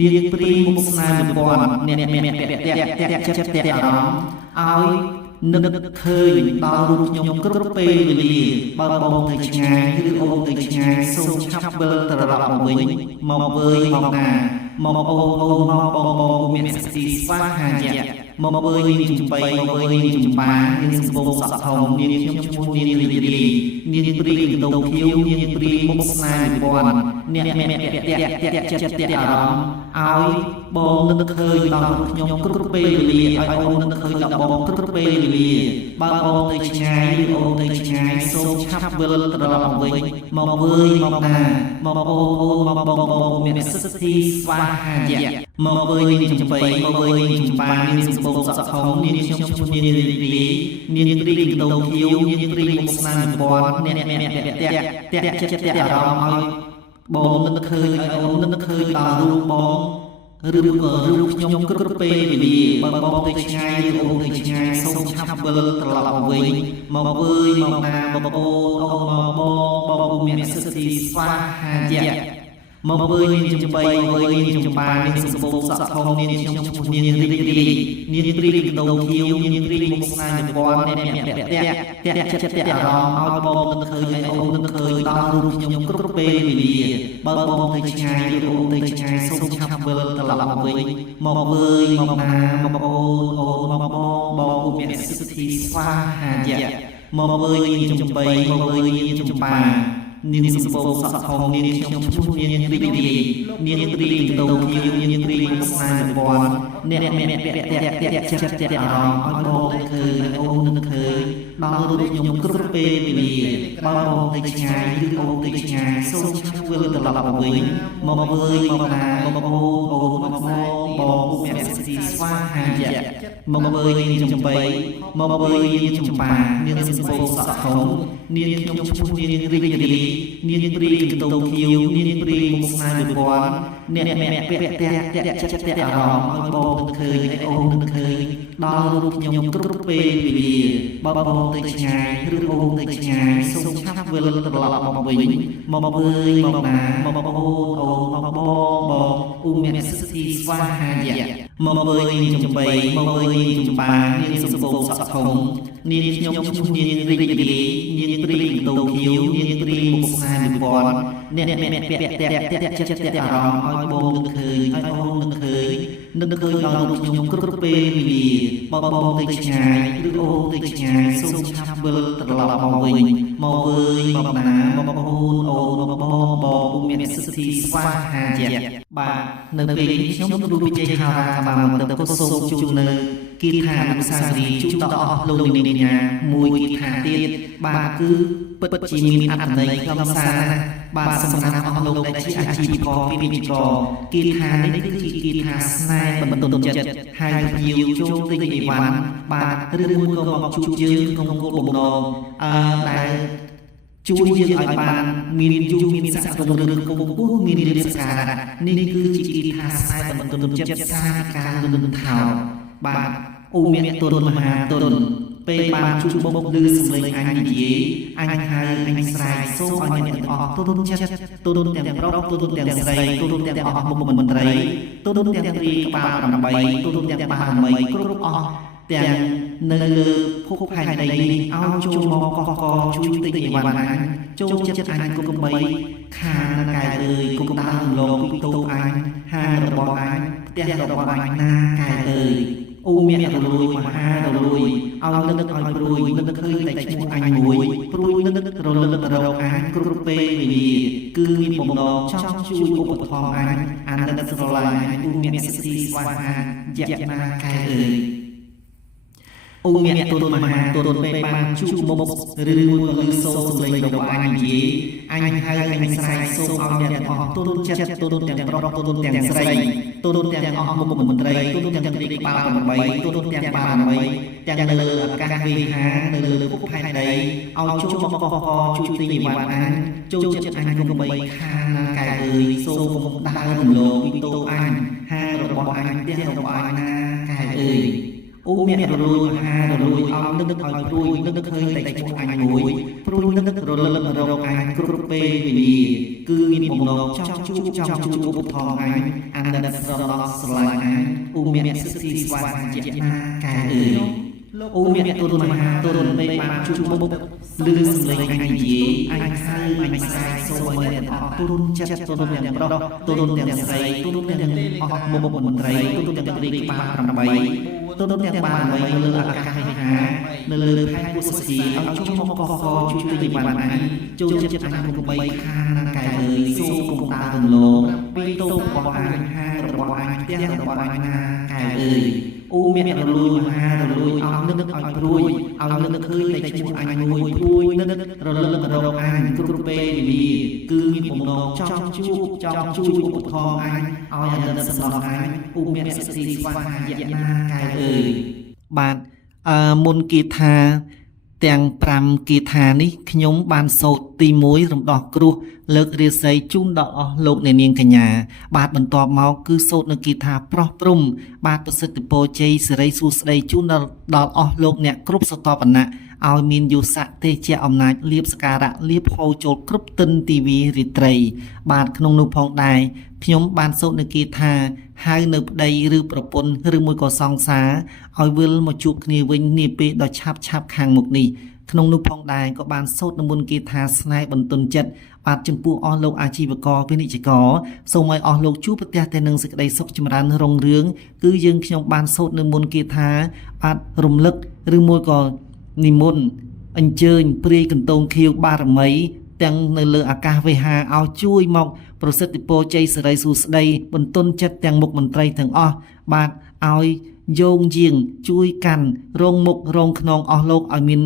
នាងព្រីមុខស្នាមពណ៌អ្នកចិត្តអារម្មណ៍ឲ្យនឹកឃើញដល់រូបខ្ញុំគ្រប់ពេលវេលាបើបងទៅឆ្ងាយឬអូនទៅឆ្ងាយសូមឆាប់វិលត្រឡប់មកវិញមកវើយមកណាមកអូនមកបងមានសតិស្វាហាយៈមកវើយនាងចំបៃមកវើយនាងចំបានាងសម្បូរសក់ធំនាងខ្ញុំឈ្មោះនាងរីនាងព្រីតោខៀវនាងព្រីមុខស្នាមពណ៌អ្នកចិត្តអារម្មណ៍ឲ្យបងនឹកឃើញដល់ខ្ញុំគ្រប់ពេលវេលាឲ្យអូននឹកឃើញដល់បងគ្រប់ពេលវេលាបើបងទៅឆ្ងាយឬអូនទៅឆ្ងាយសូមឆាប់វិលត្រឡប់មកវិញមកវើយមកណាមកអូនមកបងមានសទ្ធីស្វាហាយៈមកវើយនាងចំបៃមកវើយនាងចំបានាងសម្បូរសក់ធំនាងខ្ញុំឈ្មោះនាងរីនាងព្រីតោខៀវនាងព្រីមុខស្នាមពណ៌អ្នកចិត្តអារម្មណ៍ឲ្យបងនឹកឃើញឲ្យអូននឹកឃើញដល់រូបបងឬក៏រូបខ្ញុំគ្រប់ពេលវេលាបើបងទៅឆ្ងាយឬអូនទៅឆ្ងាយសូមឆាប់វិលត្រឡប់មកវិញមកវើយមកណាបងអូនមកបងមានសទ្ធីស្វាហាយៈមកវើយនាងចំបៃមកវើយនាងចំបានាងសម្បូរសក់ធំនាងខ្ញុំឈ្មោះនាងរីនាងព្រីតោខៀវនាងព្រីមុខស្នាមពណ៌អ្នកចិត្តអារម្មណ៍ឲ្យបងនឹកឃើញឲ្យអូននឹកឃើញដល់រូបខ្ញុំគ្រប់ពេលវេលាបើបងទៅឆ្ងាយឬអូនទៅឆ្ងាយសូមឆាប់វិលត្រឡប់មកវិញមកវើយមកណាមកអូនមកបងមានសទ្ធីស្វាហាយៈមកវើយនាងចំបៃមកវើយនាងចំបានាងសម្បូរសក់ធំនាងខ្ញុំឈ្មោះនាងរីនាងព្រីតោខៀវនាងព្រីមុខស្នាមពណ៌អ្នកចិត្តអារម្មណ៍ឲ្យបងនឹកឃើញអូននឹកឃើញដល់រូបខ្ញុំគ្រប់ពេលវេលាបើបងទៅឆ្ងាយឬអូនទៅឆ្ងាយសូមឆាប់វិលត្រឡប់មកវិញមកវើយមកណាមកអូនមកបងមានសទ្ធីស្វាហាយៈមកវើយនាងចំបៃមកវើយនាងចំបានាងសម្បូរសក់ធំនាងខ្ញុំឈ្មោះនាងរីនាងព្រីតោខៀវនាងព្រីមុខស្នាមពណ៌អ្នកចិត្តអារម្មណ៍ឲ្យបងនឹកឃើញឲ្យអូននឹកឃើញដល់រូបខ្ញុំគ្រប់ពេលវេលាបើបងទៅឆ្ងាយឬអូនទៅឆ្ងាយសូមឆាប់វិលត្រឡប់មកវិញមកវើយមកណាមកអូនមកបងមានសទ្ធីស្វាហាយៈមកវើយនាងចំបៃមកវើយនាងចំបានាងសម្បូរសក់ធំនាងខ្ញុំឈ្មោះនាងរីនាងព្រីតោខៀវនាងព្រីមុខស្នាមពណ៌អ្នកចិត្តអារម្មណ៍ឲ្យបងនឹកឃើញឲ្យអូននឹកឃើញដល់រូបខ្ញុំគ្រប់ពេលវេលាបើបងទៅឆ្ងាយឬអូនទៅឆ្ងាយសូមឆាប់វិលត្រឡប់មកវិញមកវើយមកណាមកអូនមកបងមានសទ្ធីស្វាហាយៈបាទនៅពេលនេះខ្ញុំគ្រូវិជ័យហារាបានមកទៅសូមជូននៅគិថាអនុស្សាវរីយ៍ជូនដល់អស់លោកនាងកញ្ញាមួយគិថាទៀតបាទគឺពិតជាមានអត្ថន័យខ្លឹមសារណាស់បាទសម្រាប់អស់លោកដែលជាអាជីវករពីវិទ្យាគិថានេះគឺជាគិថាស្នេហ៍បន្ទន់ចិត្តហើយភ្ញៀវចូលទិញអីវ៉ាន់បាទឬមួយក៏មកជួបយើងក្នុងគោលបំណងដែលជួយយើងឲ្យបានមានយុវមានសក្តិរឿងគង់ពោះមានរៀបសការៈនេះគឺជាគិថាស្នេហ៍បន្ទន់ចិត្តសាការលំថោបាទអូមេតុនមហាតុនពេលបានជួបបុកឮសំឡេងអញនិយាយអញហៅអញស្រែកសូមឲ្យអ្នកទាំងអស់ទុនចិត្តទុនទាំងប្រុសទុនទាំងស្រីទុនទាំងអស់មុខមន្ត្រីទុនទាំងព្រីក្បាល8ទុនទាំងបារមីគ្រប់អស់ទាំងនៅលើភពផែនដីនេះឲ្យចូលមកកកជួយទិញអីវ៉ាន់អញចូលចិត្តអញគុំបីខានកែអើយគុំដើររំលងពីតូអញហាងរបស់អញផ្ទះរបស់អញណាកែអើយអូមានរលួយមហារលួយឲ្យនឹកឲ្យព្រួយនឹកឃើញតែឈ្មោះអញមួយព្រួយនឹករលឹករកអញគ្រប់ពេលវេលាគឺមានបំណងចង់ជួយឧបត្ថម្ភអញអាណិតស្រឡាញ់អញអូមានសទ្ធីស្វាហាយៈណាកែអើយអូមានទុនមហាទុនពេលបានជួបមុខឬមួយក៏ឮសូរសំឡេងរបស់អញនិយាយអ អញហៅអញស្រែកសូមឲ្យអ្នកទាំងអស់ទូលចិត្តទូលទាំងប្រុសទូលទាំងស្រីទូលទាំងអស់មុខមន្ត្រីទូលទាំងទីក្បាល8ទូលទាំងបារមីទាំងនៅលើអាកាសវិហារនៅលើភពផែនដីឲ្យចូលមកកកជួយទីនិវត្តអញចូលចិត្តអញកុំបីខានកែអើយសូមដើររំលងពីតោអញហារបស់អញផ្ទះរបស់អញណាកែអើយអូមានរលួយហារលួយអោនឹកឲ្យព្រួយនឹកឃើញតែឈ្មោះអញមួយព្រួយនឹករលឹករកអញគ្រប់ពេលវេលាគឺមានបំណងចង់ជួបឧបត្ថម្ភអញអាណិតស្រណោះស្រឡាញ់អញអូមានសិទ្ធិស្វាហាជាណាកែអើយអូមានទូលមហាទូលមេបានជួបមុខលឺសំឡេងអញនិយាយអញហៅអញស្រែកសូមឲ្យអ្នកអស់ទូលចិត្តទូលទាំងប្រុសទូលទាំងស្រីទូលទាំងអស់មុខមន្ត្រីទូលទាំងទីក្បាល8ទូលទាំងបារមីលើអាកាសវិហារនៅលើផែនពុស្ស៊ីឲ្យចូលមកកកជួយទីបានអញចូលចិត្តអញកុំបីខានកែអើយសូមគុំតារំលងពីតោរបស់អញហារបស់អញផ្ទះរបស់អញណាកែអើយអូមានរលួយមហារលួយអោនឹកឲ្យព្រួយឲ្យនឹកឃើញតែឈ្មោះអញមួយព្រួយនឹករលឹករកអញគ្រប់ពេលវេលាគឺមានបំណងចង់ជួបចង់ជួយឧបត្ថម្ភអញឲ្យអាណិតសំណោះអញអូមានសិទ្ធិស្វាហាយណាកែអើយបាទមុនគាថាទាំង5គាថានេះខ្ញុំបានសូត្រទី1រំដោះគ្រោះលើករាសីជូនដល់អស់លោកអ្នកនាងកញ្ញាបាទបន្ទាប់មកគឺសូត្រនៅគាថាប្រោះព្រំបាទប្រសិទ្ធពរជ័យសិរីសួស្តីជូនដល់អស់លោកអ្នកគ្រប់សតបណៈឲ្យមានយុស័កទេជាអំណាចលៀបសការៈលៀបហូរចូលគ្រប់ទិនទីវីរាត្រីបាទក្នុងនោះផងដែរខ្ញុំបានសូត្រនៅគាថាហៅនៅប្តីឬប្រពន្ធឬមួយក៏សង្សារឲ្យវិលមកជួបគ្នាវិញនាពេលដ៏ឆាប់ខាងមុខនេះក្នុងនោះផងដែរក៏បានសូត្រនៅមុនគាថាស្នេហ៍បន្ទន់ចិត្តបាទចំពោះអស់លោកអាជីវករពាណិជ្ជករសូមឲ្យអស់លោកជួបប្រទះតែនឹងសេចក្តីសុខចម្រើនរុងរឿងគឺយើងខ្ញុំបានសូត្រនៅមុនគាថាបាទរំលឹកឬមួយក៏និមន្តអញ្ជើញព្រាយកន្តងខៀវបារមីទាំងនៅលើអាកាសវិហារឲ្យជួយមកប្រសិទ្ធពរជ័យសិរីសួស្តីបន្ទន់ចិត្តទាំងមុខមន្ត្រីទាំងអស់បាទឲ្យយោងយាងជួយកាន់រងមុខរងខ្នងអស់លោកឲ្យមាន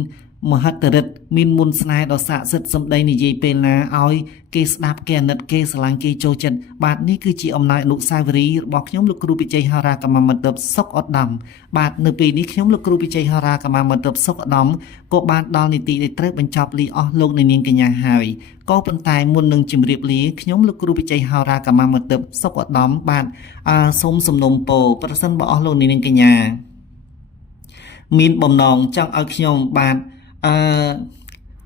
មហិទ្ធិឫទ្ធិមានមុនស្នេហ៍ដ៏ស័ក្តិសិទ្ធិសម្ដីនិយាយពេលណាឲ្យគេស្ដាប់គេអាណិតគេស្រឡាញ់គេចូលចិត្តបាទនេះគឺជាអំណាចអនុស្សាវរីយ៍របស់ខ្ញុំលោកគ្រូពិជ័យហោរាកម្មមន្តពសុកឧត្តមបាទនៅពេលនេះខ្ញុំលោកគ្រូពិជ័យហោរាកម្មមន្តពសុកឧត្តមក៏បានដល់នីតិដែលត្រូវបញ្ចប់លីអស់លោកនាងកញ្ញាហើយក៏ប៉ុន្តែមុននឹងជម្រាបលាខ្ញុំលោកគ្រូពិជ័យហោរាកម្មមន្តពសុកឧត្តមបាទសូមសំណូមពរប្រសិនបើអស់លោកនាងកញ្ញាមានបំណងចង់ឲ្យខ្ញុំបាទ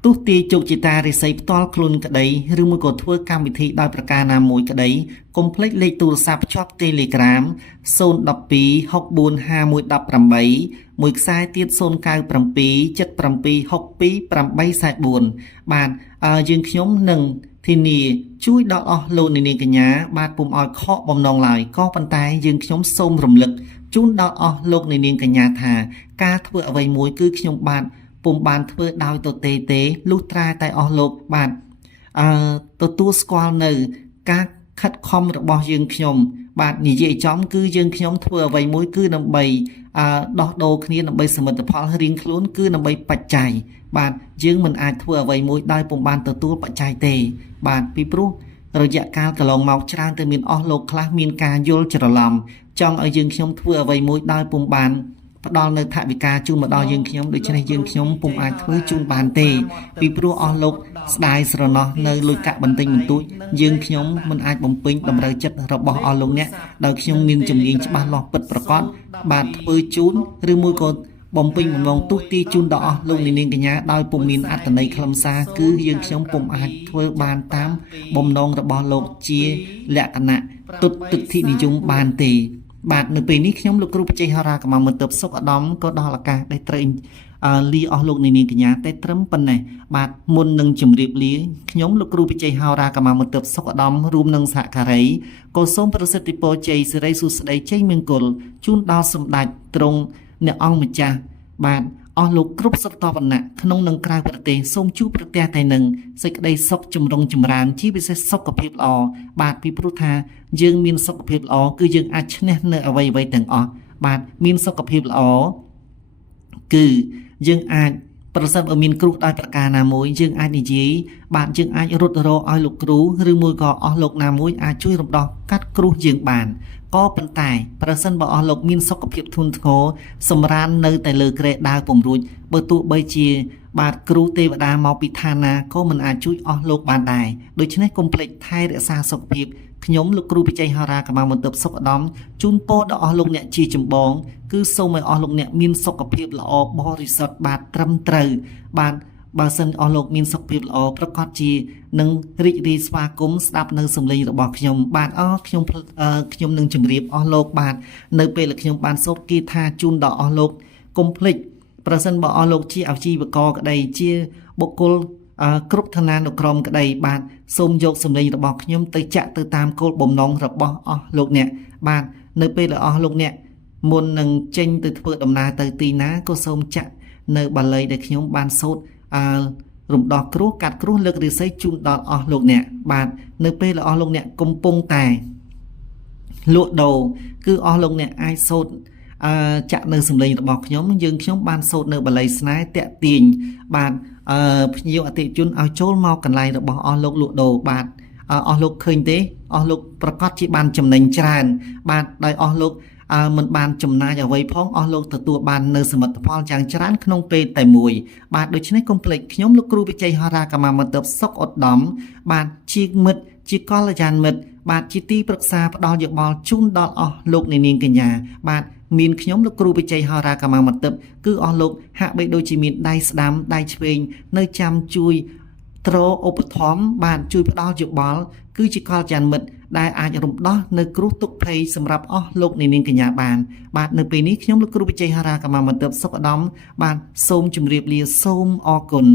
ទោះទីជោគជតារិស័យផ្ទាល់ខ្លួនក្តីឬមួយក៏ធ្វើកម្មវិធីដោយប្រការណាមួយក្តីកុំភ្លេចលេខទូរស័ព្ទភ្ជាប់ Telegram 012 645118មួយខ្សែទៀត097 7762 844បាទយើងខ្ញុំនឹងធានាជួយដល់អស់លោកនាងកញ្ញាបាទពុំឲ្យខកបំណងឡើយក៏ប៉ុន្តែយើងខ្ញុំសូមរំលឹកជូនដល់អស់លោកនាងកញ្ញាថាការធ្វើអ្វីមួយគឺខ្ញុំបាទពុំបានធ្វើដោយទទេទេលុះត្រាតែអស់លោកបាទទទួលស្គាល់នៅការខិតខំរបស់យើងខ្ញុំបាទនិយាយចំគឺយើងខ្ញុំធ្វើអ្វីមួយគឺដើម្បីដោះដូរគ្នាដើម្បីសមិទ្ធផលរៀងខ្លួនគឺដើម្បីបច្ច័យបាទយើងមិនអាចធ្វើអ្វីមួយដោយពុំបានទទួលបច្ច័យទេបាទពីព្រោះរយៈកាលកន្លងមកច្រើនតែមានអស់លោកខ្លះមានការយល់ច្រឡំចង់ឲ្យយើងខ្ញុំធ្វើអ្វីមួយដោយពុំបានផ្ដល់នៅថវិកាជូនមកដល់យើងខ្ញុំដូច្នេះយើងខ្ញុំពុំអាចធ្វើជូនបានទេពីព្រោះអស់លោកស្ដាយស្រណោះនៅលុយកាក់បន្តិចបន្តួចយើងខ្ញុំមិនអាចបំពេញតម្រូវចិត្តរបស់អស់លោកអ្នកដោយខ្ញុំមានជំនាញច្បាស់លាស់ពិតប្រាកដបាទធ្វើជូនឬមួយក៏បំពេញបំណងទុះទីជូនដល់អស់លោកនាងកញ្ញាដោយពុំមានអត្ថន័យខ្លឹមសារគឺយើងខ្ញុំពុំអាចធ្វើបានតាមបំណងរបស់លោកជាលក្ខណៈទុតទឹកធិនិយមបានទេបាទនៅពេលនេះខ្ញុំលោកគ្រូពិជ័យហោរាកម្មមន្តពសុកឧត្តមក៏ដល់ឱកាសដែលត្រូវលីអស់លោកនាងកញ្ញាតែត្រឹមប៉ុណ្ណេះបាទមុននឹងជម្រាបលាខ្ញុំលោកគ្រូពិជ័យហោរាកម្មមន្តពសុកឧត្តមរួមនឹងសហការីក៏សូមប្រសិទ្ធពរជ័យសិរីសួស្តីជ័យមង្គលជូនដល់សម្ដេចទ្រង់អ្នកអង្គម្ចាស់បាទអស់លោកគ្រប់ស្រទាប់វណ្ណៈក្នុងនិងក្រៅប្រទេសសូមជួបប្រទះតែនឹងសេចក្តីសុខចម្រុងចម្រើនជាពិសេសសុខភាពល្អបាទពីព្រោះថាយើងមានសុខភាពល្អគឺយើងអាចឈ្នះនៅអ្វីៗទាំងអស់បាទមានសុខភាពល្អគឺយើងអាច ប្រសិនបើមានគ្រោះដោយប្រការណាមួយយើងអាចនិយាយបាទយើងអាចរត់រកឲ្យលោកគ្រូឬមួយក៏អស់លោកណាមួយអាចជួយរំដោះកាត់គ្រោះយើងបានក៏ប៉ុន្តែប្រសិនបើអស់លោកមានសុខភាពធ្ងន់ធ្ងរសម្រាននៅតែលើគ្រែដើរពំរួចបើទោះបីជាបាទគ្រូទេវតាមកពីឋានណាក៏មិនអាចជួយអស់លោកបានដែរដូច្នេះកុំភ្លេចថែរក្សាសុខភាពខ្ញុំលោកគ្រូវិជ័យហោរាកម្មាមន្ទិបសុខឧត្តមជូនពរដល់អស់លោកអ្នកជាចម្បងគឺសូមឲ្យអស់លោកអ្នកមានសុខភាពល្អបរិសុទ្ធបាទត្រឹមត្រូវបាទបើសិនអស់លោកមានសុខភាពល្អប្រកាសជានឹងរីករាយស្វាគមន៍ស្ដាប់នៅសំឡេងរបស់ខ្ញុំបាទខ្ញុំនឹងជម្រាបអស់លោកបាទនៅពេលដែលខ្ញុំបានសូត្រគាថាជូនដល់អស់លោកកុំភ្លេចប្រសិនបើអស់លោកជាអាជីវករក្តីជាបុគ្គលគ្រប់ឋានានុក្រមក្តីបាទសូមយកសម្លេងរបស់ខ្ញុំទៅចាក់ទៅតាមគោលបំណងរបស់អស់លោកអ្នកបាទនៅពេលដែលអស់លោកអ្នកមុននឹងចេញទៅធ្វើដំណើរទៅទីណាក៏សូមចាក់នៅបាលីដែលខ្ញុំបានសូត្ររំដោះគ្រោះកាត់គ្រោះលើករាសីជូនដល់អស់លោកអ្នកបាទនៅពេលដែលអស់លោកអ្នកកំពុងតែលក់ដូរគឺអស់លោកអ្នកអាចសូត្រចាក់នៅសម្លេងរបស់ខ្ញុំបានសូត្រនៅបាលីស្នេហ៍តាក់ទាញបាទភ្ញៀវអតិថិជនឲ្យចូលមកកន្លែងរបស់អស់លោកលក់ដូរបាទអស់លោកឃើញទេអស់លោកប្រកាសជាបានចំណេញច្រើនបាទដោយអស់លោកមិនបានចំណាយអ្វីផងអស់លោកទទួលបាននៅសមិទ្ធផលយ៉ាងច្រើនក្នុងពេលតែមួយបាទដូច្នេះកុំភ្លេចខ្ញុំលោកគ្រូវិជ័យហោរាកម្មាមន្ទិបសុខឧត្តមបាទជាមិត្តជាកល្យានមិត្តបាទជាទីប្រឹក្សាផ្ដល់យោបល់ជូនដល់អស់លោកអ្នកនាងកញ្ញាបាទមានខ្ញុំលោកគ្រូវិជ័យហោរាកម្មាមន្ទិបគឺអស់លោកហាក់បីដូចជាមានដៃស្ដាំដៃឆ្វេងនៅចាំជួយត្រឧបត្ថម្ភបាទជួយផ្ដល់យោបល់គឺជាកល្យានមិត្តដែលអាចរំដោះនៅគ្រោះទុក្ខភ័យសម្រាប់អស់លោកអ្នកនាងកញ្ញាបានបាទនៅពេលនេះខ្ញុំលោកគ្រូវិជ័យហោរាកម្មាមន្ទិបសុខឧត្តមបាទសូមជម្រាបលាសូមអរគុណ